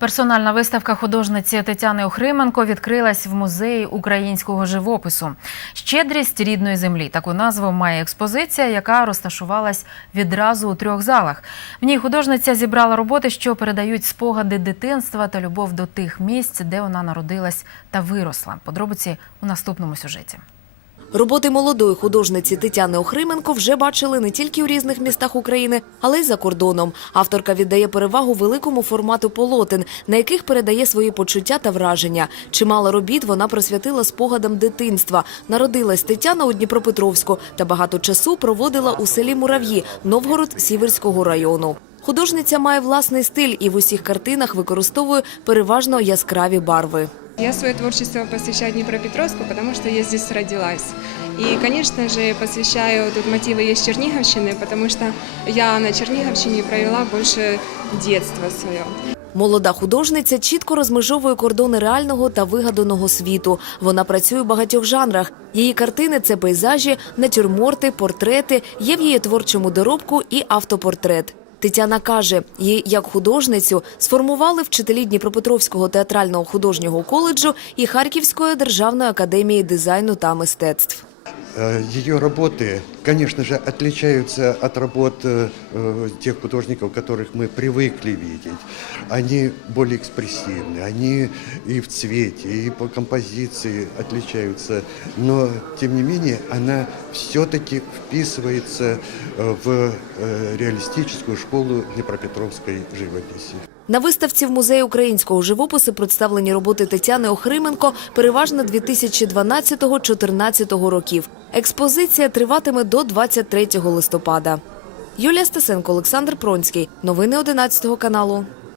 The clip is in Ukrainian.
Персональна виставка художниці Тетяни Охрименко відкрилась в музеї українського живопису. Щедрість рідної землі. Таку назву має експозиція, яка розташувалась відразу у трьох залах. В ній художниця зібрала роботи, що передають спогади дитинства та любов до тих місць, де вона народилась та виросла. Подробиці у наступному сюжеті. Роботи молодої художниці Тетяни Охрименко вже бачили не тільки у різних містах України, але й за кордоном. Авторка віддає перевагу великому формату полотен, на яких передає свої почуття та враження. Чимало робіт вона присвятила спогадам дитинства. Народилась Тетяна у Дніпропетровську та багато часу проводила у селі Мурав'ї Новгород Сіверського району. Художниця має власний стиль і в усіх картинах використовує переважно яскраві барви. Я свое творчество посвящаю Днепропетровску, потому что я здесь родилась. И, конечно же, посвящаю тут мотивы есть Черниговщины, потому что я на Черниговщине провела больше детства свое. Молода художниця чітко розмежовує кордони реального та вигаданого світу. Вона працює у багатьох жанрах. Її картини це пейзажі, натюрморти, портрети. Є в її творчому доробку і автопортрет. Тетяна каже, її як художницю сформували вчителі Дніпропетровського театрального художнього коледжу і Харківської державної академії дизайну та мистецтв. Її Ее работы, конечно же, отличаются от работ э, э, тех художников, которых мы привыкли видеть. Они более экспрессивны, они и в цвете, и по композиции отличаются. Но, тем не менее, она все-таки вписывается э, в э, реалистическую школу Днепропетровской живописи. На виставці в музеї українського живопису представлені роботи Тетяни Охрименко переважно 2012-2014 років. Експозиція триватиме до 23 листопада. Юлія Стасенко, Олександр Пронський. Новини 11 каналу.